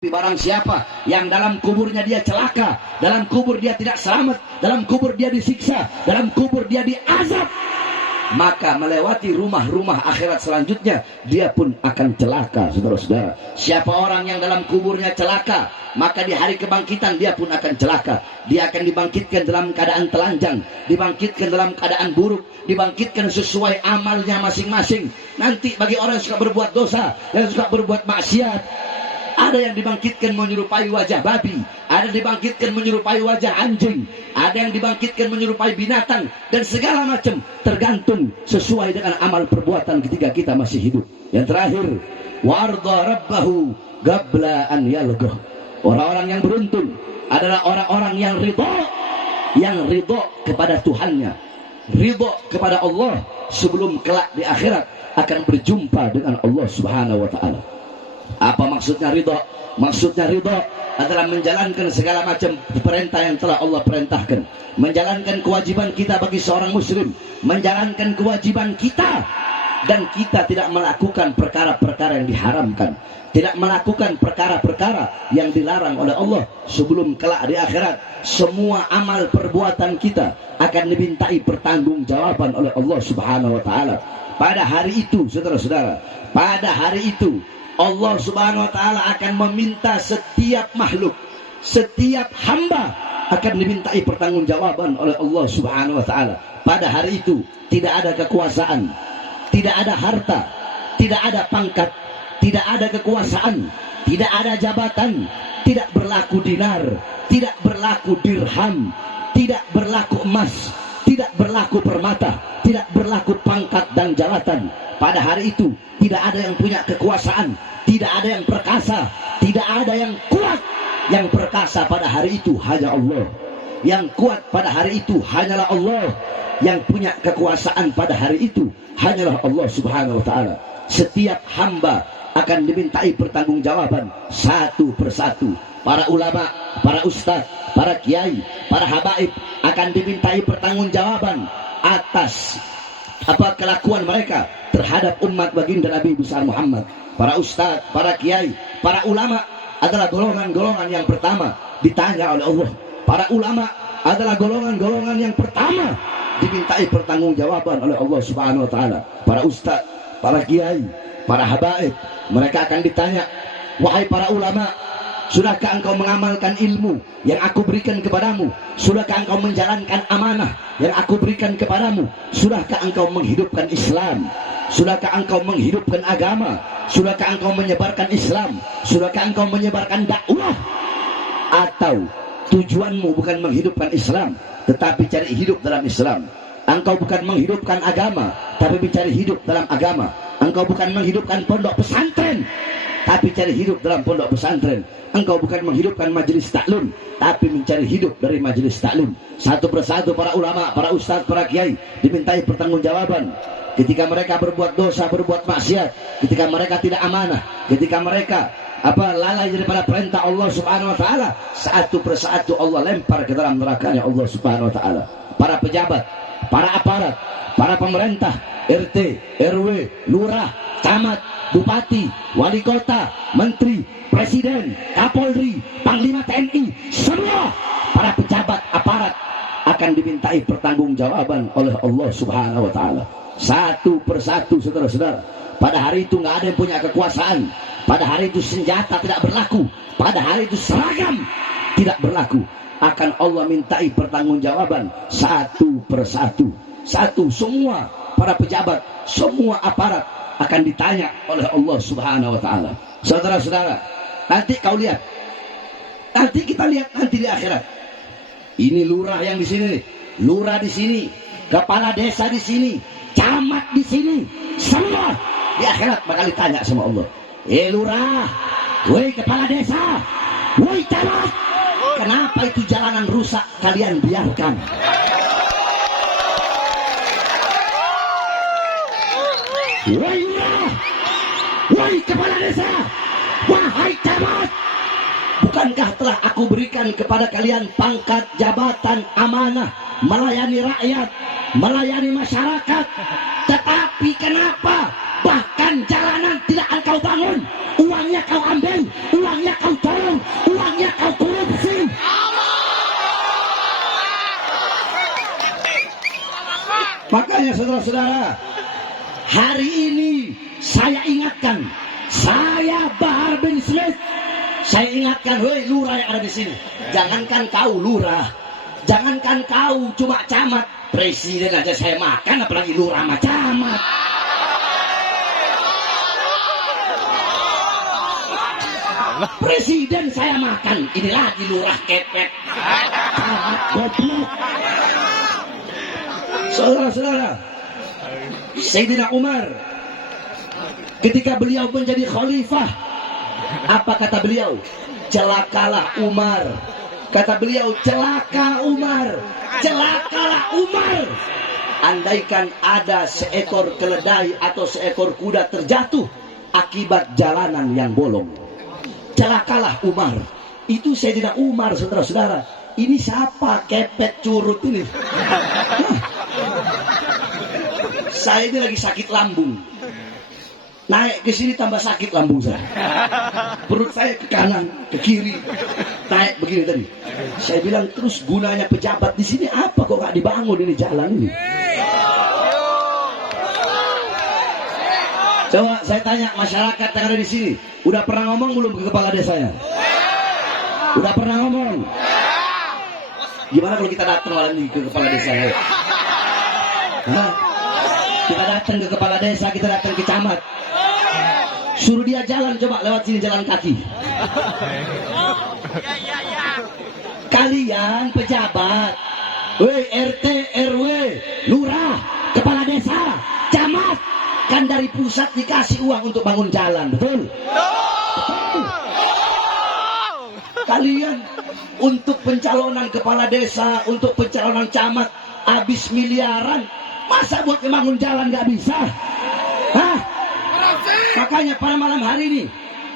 Barang siapa yang dalam kuburnya dia celaka, dalam kubur dia tidak selamat, dalam kubur dia disiksa, dalam kubur dia diazab, maka melewati rumah-rumah akhirat selanjutnya dia pun akan celaka, saudara-saudara. Siapa orang yang dalam kuburnya celaka, maka di hari kebangkitan dia pun akan celaka. Dia akan dibangkitkan dalam keadaan telanjang, dibangkitkan dalam keadaan buruk, dibangkitkan sesuai amalnya masing-masing. Nanti bagi orang yang suka berbuat dosa, yang suka berbuat maksiat, ada yang dibangkitkan menyerupai wajah babi, ada yang dibangkitkan menyerupai wajah anjing, ada yang dibangkitkan menyerupai binatang, dan segala macam tergantung sesuai dengan amal perbuatan ketika kita masih hidup. Yang terakhir, warda rabbahu qabla an yalqah. Orang-orang yang beruntung adalah orang-orang yang ridho kepada Tuhannya, ridho kepada Allah sebelum kelak di akhirat akan berjumpa dengan Allah Subhanahu wa taala. Apa maksudnya ridho? Maksudnya ridho adalah menjalankan segala macam perintah yang telah Allah perintahkan, menjalankan kewajiban kita bagi seorang muslim, menjalankan kewajiban kita, dan kita tidak melakukan perkara-perkara yang diharamkan, tidak melakukan perkara-perkara yang dilarang oleh Allah. Sebelum kelak di akhirat, semua amal perbuatan kita akan dimintai pertanggungjawaban oleh Allah Subhanahu wa taala. Pada hari itu, saudara-saudara, pada hari itu Allah Subhanahu wa taala akan meminta setiap makhluk, setiap hamba akan dimintai pertanggungjawaban oleh Allah Subhanahu wa taala. Pada hari itu tidak ada kekuasaan, tidak ada harta, tidak ada pangkat, tidak ada kekuasaan, tidak ada jabatan, tidak berlaku dinar, tidak berlaku dirham, tidak berlaku emas, tidak berlaku permata, tidak berlaku pangkat dan jabatan. Pada hari itu tidak ada yang punya kekuasaan, tidak ada yang perkasa, tidak ada yang kuat. Yang perkasa pada hari itu hanya Allah. Yang kuat pada hari itu hanyalah Allah. Yang punya kekuasaan pada hari itu hanyalah Allah Subhanahu wa taala. Setiap hamba akan dimintai pertanggungjawaban satu persatu. Para ulama, para ustaz, para kiai, para habaib akan dimintai pertanggungjawaban atas apa kelakuan mereka terhadap umat baginda Nabi besar Muhammad. Para ustaz, para kiai, para ulama adalah golongan-golongan yang pertama ditanya oleh Allah. Para ulama adalah golongan-golongan yang pertama dimintai pertanggungjawaban oleh Allah Subhanahu wa taala. Para ustaz, para kiai, para habaib, mereka akan ditanya, wahai para ulama, sudahkah engkau mengamalkan ilmu yang aku berikan kepadamu? Sudahkah engkau menjalankan amanah yang aku berikan kepadamu? Sudahkah engkau menghidupkan Islam? Sudahkah engkau menghidupkan agama? Sudahkah engkau menyebarkan Islam? Sudahkah engkau menyebarkan dakwah? Atau tujuanmu bukan menghidupkan Islam, tetapi cari hidup dalam Islam? Engkau bukan menghidupkan agama, tapi mencari hidup dalam agama. Engkau bukan menghidupkan pondok pesantren, tapi cari hidup dalam pondok pesantren. Engkau bukan menghidupkan majelis taklum, tapi mencari hidup dari majelis taklum. Satu persatu para ulama, para ustaz, para kiai dimintai pertanggungjawaban ketika mereka berbuat dosa, berbuat maksiat, ketika mereka tidak amanah, ketika mereka lalai daripada perintah Allah Subhanahu wa taala. Satu persatu Allah lempar ke dalam nerakanya Allah Subhanahu wa taala. Para pejabat, para aparat, para pemerintah, RT, RW, lurah, camat, bupati, wali kota, menteri, presiden, kapolri, panglima TNI, semua para pejabat aparat akan dimintai pertanggungjawaban oleh Allah Subhanahu wa taala. Satu persatu, saudara-saudara. Pada hari itu nggak ada yang punya kekuasaan. Pada hari itu senjata tidak berlaku. Pada hari itu seragam tidak berlaku. Akan Allah mintai pertanggungjawaban satu persatu. Satu, semua para pejabat, semua aparat akan ditanya oleh Allah Subhanahu wa taala. Saudara-saudara, nanti kau lihat, nanti kita lihat nanti di akhirat. Ini lurah yang di sini, lurah di sini, kepala desa di sini, camat di sini, semua di akhirat bakal ditanya sama Allah. Lurah, woi kepala desa, woi camat, kenapa itu jalanan rusak kalian biarkan? Woi lurah, woi kepala desa, wahai camat, bukankah telah aku berikan kepada kalian pangkat, jabatan, amanah, melayani rakyat, melayani masyarakat? Tetapi kenapa bahkan jalanan tidak kau bangun, uangnya kau ambil, uangnya kau tolong, uangnya kau korupsi. Makanya saudara-saudara, hari ini saya ingatkan, saya Bahar bin Smith, saya ingatkan, woi lurah yang ada di sini, jangankan kau lurah, jangankan kau cuma camat, presiden aja saya makan, apalagi lurah sama camat. Presiden saya makan, ini lagi lurah kepet, camat goblok. Saudara-saudara, Sayyidina Umar ketika beliau menjadi khalifah, apa kata beliau? Celakalah Umar. Kata beliau, celaka Umar, celakalah Umar. Andaikan ada seekor keledai atau seekor kuda terjatuh akibat jalanan yang bolong, celakalah Umar. Itu Sayyidina Umar, saudara-saudara. Ini siapa kepet curut ini? Saya ini lagi sakit lambung. Naik ke sini tambah sakit lambung saya. Perut saya ke kanan, ke kiri. Naik begini tadi. Saya bilang, terus gunanya pejabat di sini apa kok gak dibangun ini jalan ini? Coba saya tanya masyarakat yang ada di sini, udah pernah ngomong belum ke kepala desanya? Udah pernah ngomong? Gimana kalau kita datang malam ini ke kepala desa? Hah? Kita datang ke kepala desa, kita datang ke camat, suruh dia jalan, coba lewat sini jalan kaki. Kalian pejabat, woi RT, RW, lurah, kepala desa, camat, kan dari pusat dikasih uang untuk bangun jalan, betul? Betul. Kalian untuk pencalonan kepala desa, untuk pencalonan camat, habis miliaran. Masa buat membangun jalan gak bisa? Hah? Makanya pada malam hari ini,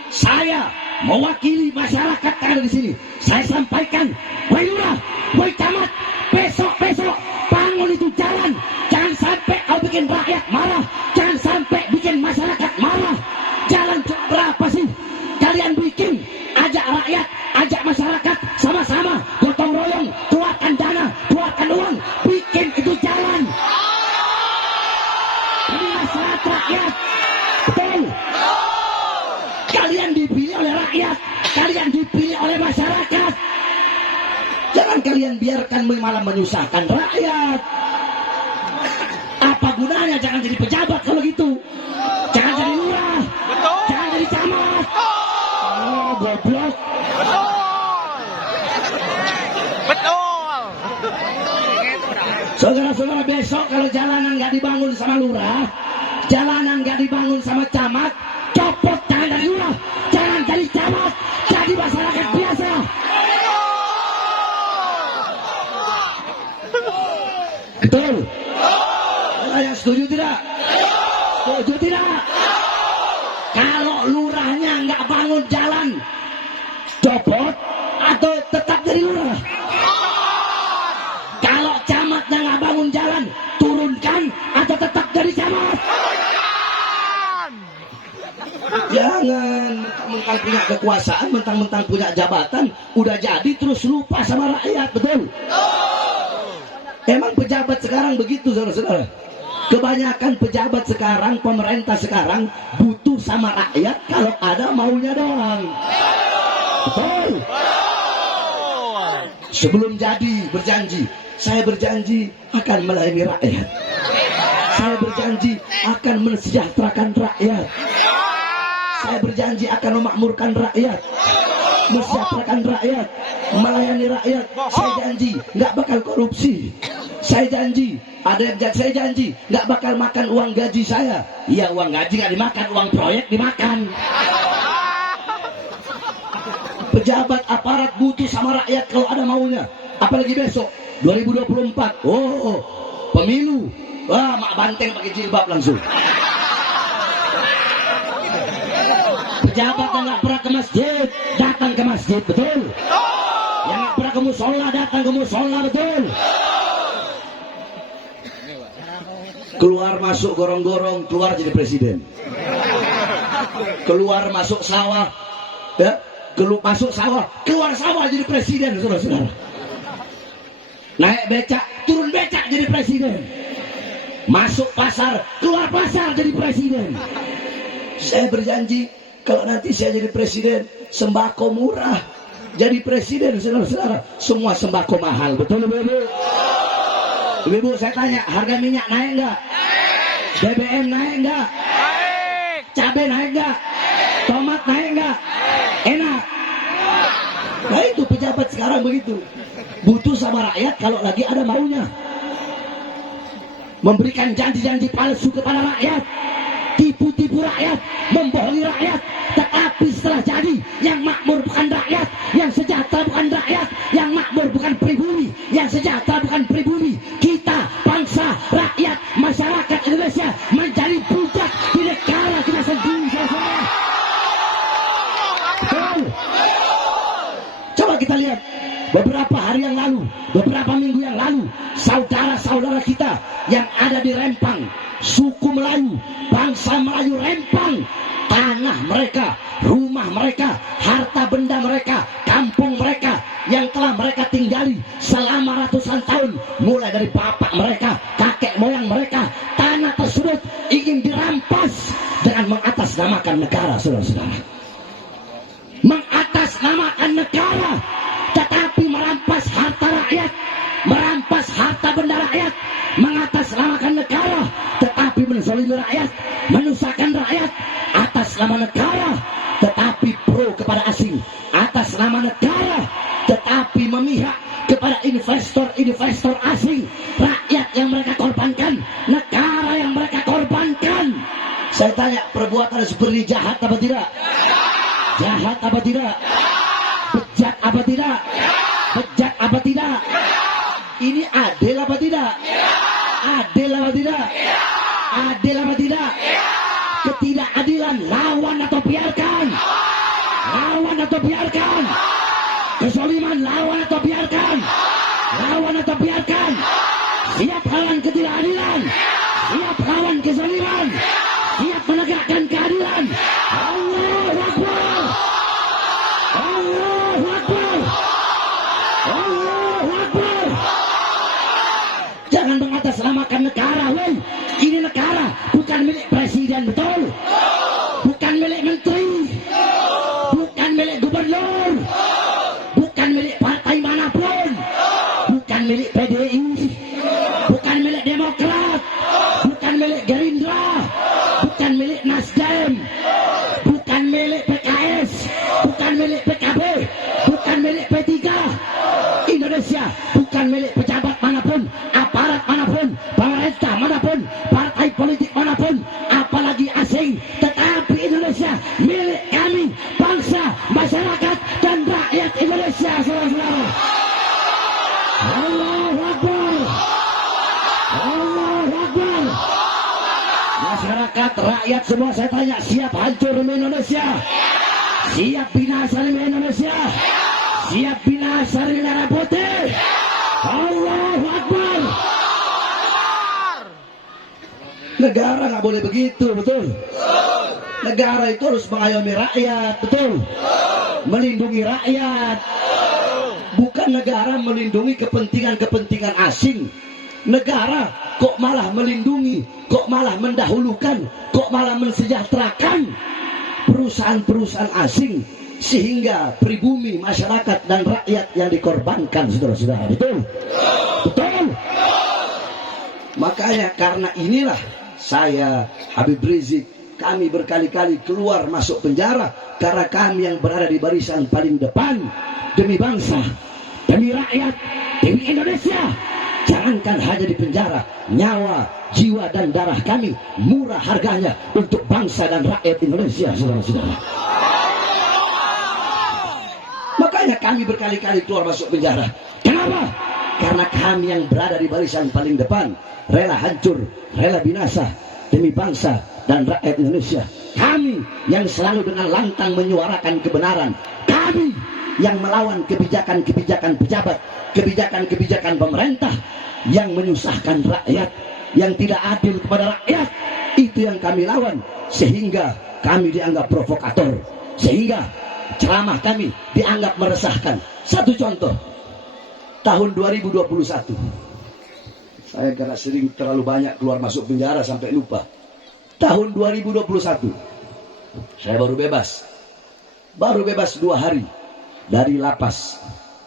saya mewakili masyarakat yang ada di sini. Saya sampaikan, woi lurah, woi camat, besok-besok bangun itu jalan. Jangan sampai kau bikin rakyat marah. Jangan sampai bikin masyarakat marah. Jalan berapa sih kalian bikin? Ajak rakyat, ajak masyarakat, sama-sama gotong royong, keluarkan dana, keluarkan uang, bikin itu jalan. Ini masyarakat rakyat, betul? Kalian dipilih oleh rakyat, kalian dipilih oleh masyarakat. Jangan kalian biarkan malah menyusahkan rakyat. Apa gunanya? Jangan jadi pejabat kalau gitu. Jangan jadi lurah, jangan jadi camat. Oh, goblok. Betul. Saudara-saudara, besok kalau jalanan nggak dibangun sama lurah, jalanan nggak dibangun sama camat, copot, jangan jadi lurah, jangan jadi camat, jadi masyarakat biasa. Betul? Kalian setuju tidak? Setuju tidak? Kalau lurahnya nggak bangun jalan, copot atau tetap jadi lurah? Kalau camatnya nggak bangun jalan, turunkan atau tetap jadi camat? Jangan mentang-mentang punya kekuasaan, mentang-mentang punya jabatan, udah jadi terus lupa sama rakyat, betul? Emang pejabat sekarang begitu, saudara-saudara? Kebanyakan pejabat sekarang, pemerintah sekarang butuh sama rakyat kalau ada maunya doang. Betul? Sebelum jadi berjanji, saya berjanji akan melayani rakyat. Saya berjanji akan mensejahterakan rakyat. Saya berjanji akan memakmurkan rakyat, mensejahterakan rakyat, melayani rakyat. Saya janji nggak bakal korupsi. Saya janji, saya janji nggak bakal makan uang gaji saya. Iya, uang gaji nggak dimakan, uang proyek dimakan. Pejabat aparat butuh sama rakyat kalau ada maunya. Apalagi besok 2024. Oh, pemilu. Wah, mak banteng pakai jilbab langsung. Pejabat yang nggak pernah ke masjid datang ke masjid, betul? Yang nggak pernah ke musola datang ke musola, betul? Keluar masuk gorong-gorong, keluar jadi presiden. keluar masuk sawah, ya, masuk sawah, keluar sawah jadi presiden, saudara-saudara. Naik becak, turun becak jadi presiden. Masuk pasar, keluar pasar jadi presiden. Saya berjanji kalau nanti saya jadi presiden, sembako murah. Jadi presiden, saudara-saudara, semua sembako mahal. Betul, ibu-ibu? Ibu-ibu, saya tanya, harga minyak naik enggak? BBM naik enggak? Cabai naik enggak? Tomat naik enggak? Enak. Nah itu pejabat sekarang begitu. Butuh sama rakyat kalau lagi ada maunya. Memberikan janji-janji palsu kepada rakyat, tipu-tipu rakyat, membohongi rakyat. Tetapi setelah jadi, yang makmur bukan rakyat, yang sejahtera bukan rakyat, yang makmur bukan pribumi, yang sejahtera bukan pribumi. Kita, bangsa, rakyat, masyarakat Indonesia menjadi budak di negara kita sendiri. Coba kita lihat beberapa hari yang lalu, beberapa minggu yang lalu, saudara-saudara kita yang ada di Rempang, suku Melayu, bangsa Melayu Rempang, tanah mereka, rumah mereka, harta benda mereka, kampung mereka yang telah mereka tinggali selama ratusan tahun, mulai dari bapak mereka, kakek moyang mereka, tanah tersebut ingin dirampas dengan mengatasnamakan negara, saudara-saudara. Mengatasnamakan negara, tetapi merampas harta rakyat, merampas harta benda rakyat, mengatasnamakan negara, tetapi menzalimi rakyat, menyusahkan rakyat, atas nama negara, tetapi pro kepada asing, atas nama negara, tetapi memihak kepada investor-investor asing, rakyat yang mereka korbankan, negara yang mereka korbankan. Saya tanya, perbuatan seperti jahat apa tidak? Jahat apa tidak? Bejat apa tidak? Bejat apa tidak? Ini adil apa tidak? Adil apa tidak? Adil apa tidak? Ketidakadilan lawan atau biarkan? Lawan atau biarkan? Kezaliman lawan atau biarkan? Lawan atau biarkan? Siap lawan ketidakadilan, siap lawan kezaliman, siap menegakkan keadilan. Allahu Akbar. Allahu Akbar. Allahu Akbar. Jangan mengatasnamakan negara, woi. Ini negara bukan milik presiden, betul? Bukan milik menteri, bukan milik gubernur, bukan milik partai manapun, bukan milik PDI, bukan milik Demokrat, bukan milik Gerindra, bukan milik Nasdem, bukan milik PKS, bukan milik PKB, bukan milik P3. Indonesia bukan milik pejabat manapun, aparat manapun, pemerintah manapun, partai politik manapun, apalagi asing, tetapi Indonesia milik kami, bangsa, masyarakat, dan rakyat Indonesia, saudara-saudara. Allahu Akbar. Allahu Akbar. Masyarakat, rakyat semua saya tanya, siap hancur demi Indonesia? Siap binasa demi Indonesia? Siap binasa demi merah putih? Allahu Akbar. Negara nggak boleh begitu, betul? Negara itu harus mengayomi rakyat, betul? Melindungi rakyat. Bukan negara melindungi kepentingan-kepentingan asing. Negara kok malah melindungi, kok malah mendahulukan, kok malah mensejahterakan perusahaan-perusahaan asing, sehingga pribumi, masyarakat, dan rakyat yang dikorbankan, saudara-saudara. Betul? Betul? Makanya karena inilah saya, Habib Rizik, kami berkali-kali keluar masuk penjara karena kami yang berada di barisan paling depan demi bangsa, demi rakyat, demi Indonesia. Jangankan hanya di penjara, nyawa, jiwa, dan darah kami murah harganya untuk bangsa dan rakyat Indonesia, saudara-saudara. Makanya kami berkali-kali keluar masuk penjara. Kenapa? Karena kami yang berada di barisan paling depan rela hancur, rela binasa demi bangsa dan rakyat Indonesia. Kami yang selalu dengan lantang menyuarakan kebenaran. Kami yang melawan kebijakan-kebijakan pejabat, kebijakan-kebijakan pemerintah yang menyusahkan rakyat, yang tidak adil kepada rakyat. Itu yang kami lawan, sehingga kami dianggap provokator, sehingga ceramah kami dianggap meresahkan. Satu contoh, tahun 2021, saya karena sering terlalu banyak keluar masuk penjara sampai lupa. Tahun 2021 saya baru bebas 2 hari dari lapas.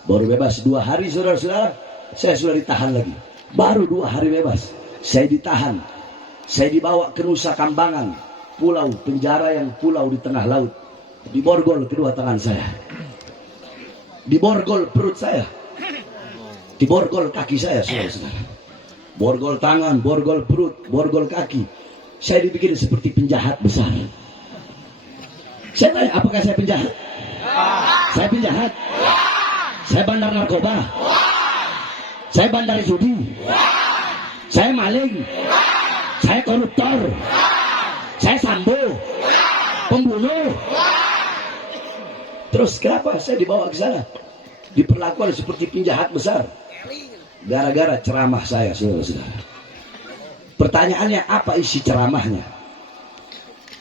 Baru bebas 2 hari, saudara-saudara, saya sudah ditahan lagi. Baru 2 hari bebas, saya ditahan. Saya dibawa ke Nusa Kambangan, pulau penjara yang pulau di tengah laut. Diborgol kedua tangan saya, diborgol perut saya, diborgol kaki saya, saudara-saudara. Borgol tangan, borgol perut, borgol kaki. Saya dibikin seperti penjahat besar. Saya tanya, apakah saya penjahat? Saya penjahat? Saya bandar narkoba? Saya bandar judi? Saya maling? Saya koruptor? Saya sambo? Pembunuh? Terus kenapa saya dibawa ke sana? Diperlakukan seperti penjahat besar. Gara-gara ceramah saya, saudara-saudara. Pertanyaannya, apa isi ceramahnya?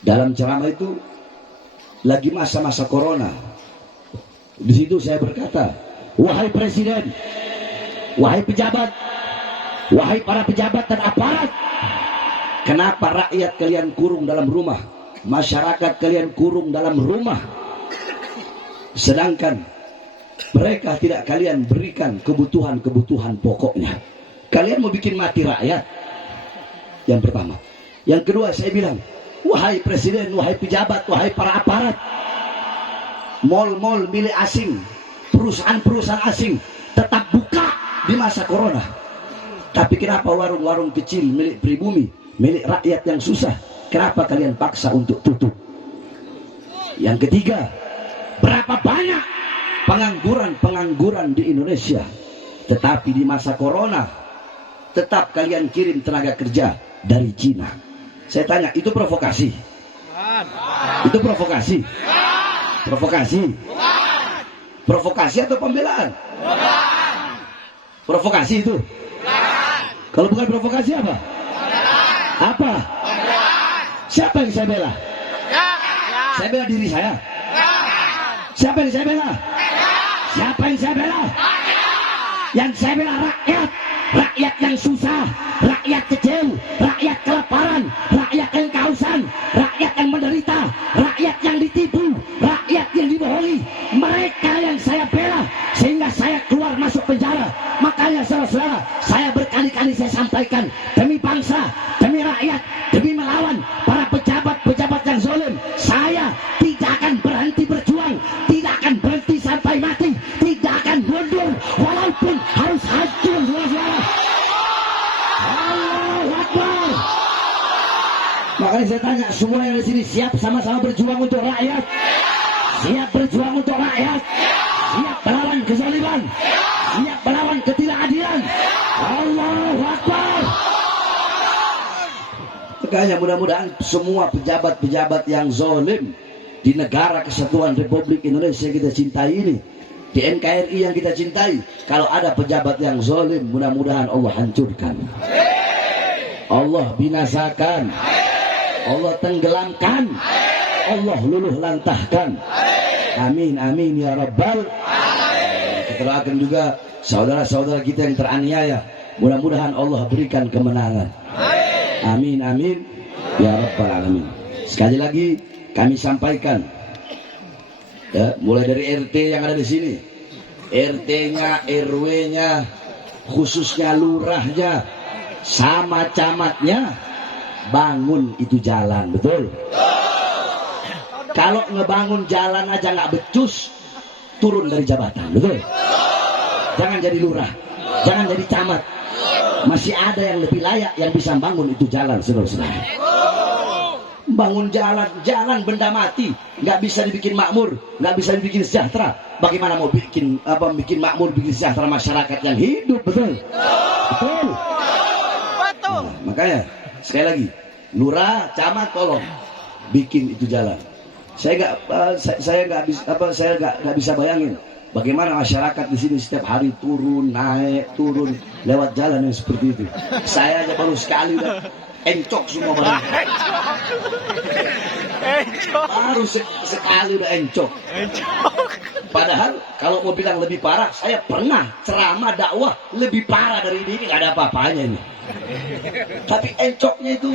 Dalam ceramah itu lagi masa-masa corona. Di situ saya berkata, wahai presiden, wahai pejabat, wahai para pejabat dan aparat, kenapa rakyat kalian kurung dalam rumah, masyarakat kalian kurung dalam rumah, sedangkan mereka tidak kalian berikan kebutuhan-kebutuhan pokoknya? Kalian mau bikin mati rakyat? Yang pertama. Yang kedua, saya bilang, wahai presiden, wahai pejabat, wahai para aparat, mal-mal milik asing, perusahaan-perusahaan asing tetap buka di masa corona. Tapi kenapa warung-warung kecil milik pribumi, milik rakyat yang susah, kenapa kalian paksa untuk tutup? Yang ketiga, berapa banyak pengangguran di Indonesia, tetapi di masa corona tetap kalian kirim tenaga kerja dari Cina. Saya tanya, itu provokasi? Itu provokasi? Provokasi? Provokasi atau pembelaan? Provokasi itu? Kalau bukan provokasi apa? Apa? Siapa yang saya bela? Saya bela diri saya? Siapa yang saya bela? Siapa yang saya bela? Yang saya bela rakyat. Rakyat yang susah, rakyat kecil, rakyat kelaparan, rakyat yang kehausan, rakyat yang menderita, rakyat yang ditipu, rakyat yang dibohongi. Mereka yang saya bela, sehingga saya keluar masuk penjara. Makanya saudara-saudara, saya berkali-kali saya sampaikan, demi bangsa, demi rakyat, demi melawan para pejabat-pejabat yang zalim, saya tidak akan berhenti berjuang, tidak akan berhenti sampai mati, tidak akan mundur walaupun harus hancur, saudara-saudara. Allahu Akbar. Makanya saya tanya, semua yang di sini siap sama-sama berjuang untuk rakyat? Siap berjuang untuk rakyat? Siap melawan kezaliman? Siap melawan ketidakadilan? Allahu Akbar. Makanya mudah-mudahan semua pejabat-pejabat yang zalim di negara kesatuan Republik Indonesia yang kita cintai ini, di NKRI yang kita cintai, kalau ada pejabat yang zalim, mudah-mudahan Allah hancurkan, Allah binasakan, Allah tenggelamkan, Allah luluh lantahkan. Amin amin ya rabbal. Kita doakan juga saudara-saudara kita yang teraniaya, mudah-mudahan Allah berikan kemenangan. Amin amin ya rabbal alamin. Sekali lagi kami sampaikan, ya, mulai dari RT yang ada di sini, RT-nya, RW-nya, khususnya lurahnya, sama camatnya, bangun itu jalan, betul? Kalau ngebangun jalan aja nggak becus, turun dari jabatan, betul? Jangan jadi lurah, jangan jadi camat. Masih ada yang lebih layak yang bisa bangun itu jalan, saudara-saudara. Bangun jalan, jalan benda mati, nggak bisa dibikin makmur, nggak bisa dibikin sejahtera. Bagaimana mau bikin bikin makmur, bikin sejahtera masyarakat yang hidup, betul? Betul. Nah, makanya sekali lagi, lurah, camat, tolong bikin itu jalan. Saya nggak bisa bayangin bagaimana masyarakat di sini setiap hari turun naik turun lewat jalan yang seperti itu. Saya aja baru sekali udah encok semua barang. Encok. Baru sekali udah encok. Padahal kalau mau bilang lebih parah, saya pernah ceramah dakwah lebih parah dari ini nggak ada apa-apanya ini. Tapi encoknya itu.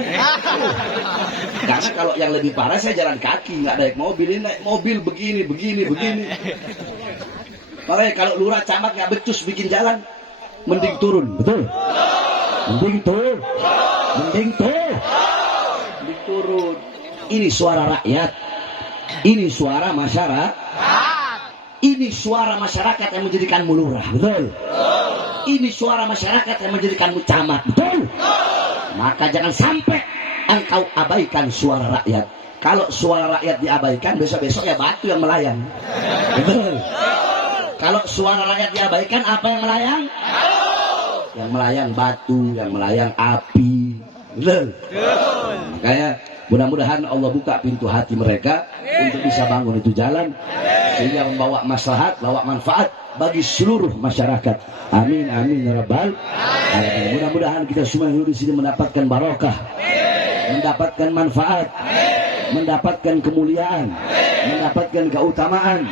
Karena kalau yang lebih parah saya jalan kaki, nggak naik mobil. Ini naik mobil begini. Makanya kalau lurah camat nggak becus bikin jalan, mending turun, betul? Mending turun. Ini suara rakyat. Ini suara masyarakat. Ini suara masyarakat yang menjadikanmu lurah, betul? Ini suara masyarakat yang menjadikanmu camat, betul? Maka jangan sampai engkau abaikan suara rakyat. Kalau suara rakyat diabaikan, besok-besok ya batu yang melayang, betul? Kalau suara rakyat diabaikan, apa yang melayang? Yang melayang batu, yang melayang api, betul? Makanya mudah-mudahan Allah buka pintu hati mereka untuk bisa bangun itu jalan sehingga membawa maslahat, bawa manfaat bagi seluruh masyarakat. Amin amin ya rabbal alamin. Mudah-mudahan kita semua yang di sini mendapatkan barokah, mendapatkan manfaat, mendapatkan kemuliaan, mendapatkan keutamaan.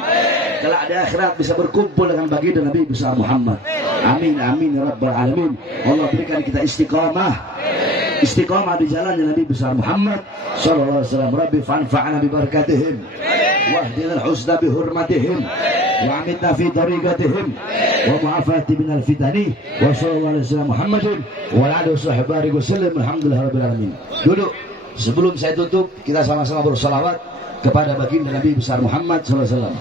Kalau ada akhirat bisa berkumpul dengan baginda Nabi besar Muhammad. Amin amin ya rabbal alamin. Allah berikan kita istiqamah di jalannya Nabi besar Muhammad sallallahu alaihi wasallam. Rabbi fanfa'na bi barakatihim wahdina al-husna bi hurmatihim wa amitna fi tariqatihim wa mu'afati minal fitani wa sallallahu alaihi wasallam Muhammadin wa ala alihi wasahbihi wasallam. Alhamdulillah rabbil alamin. Duduk. Sebelum saya tutup, kita sama-sama bersalawat kepada baginda Nabi besar Muhammad sallallahu alaihi wasallam.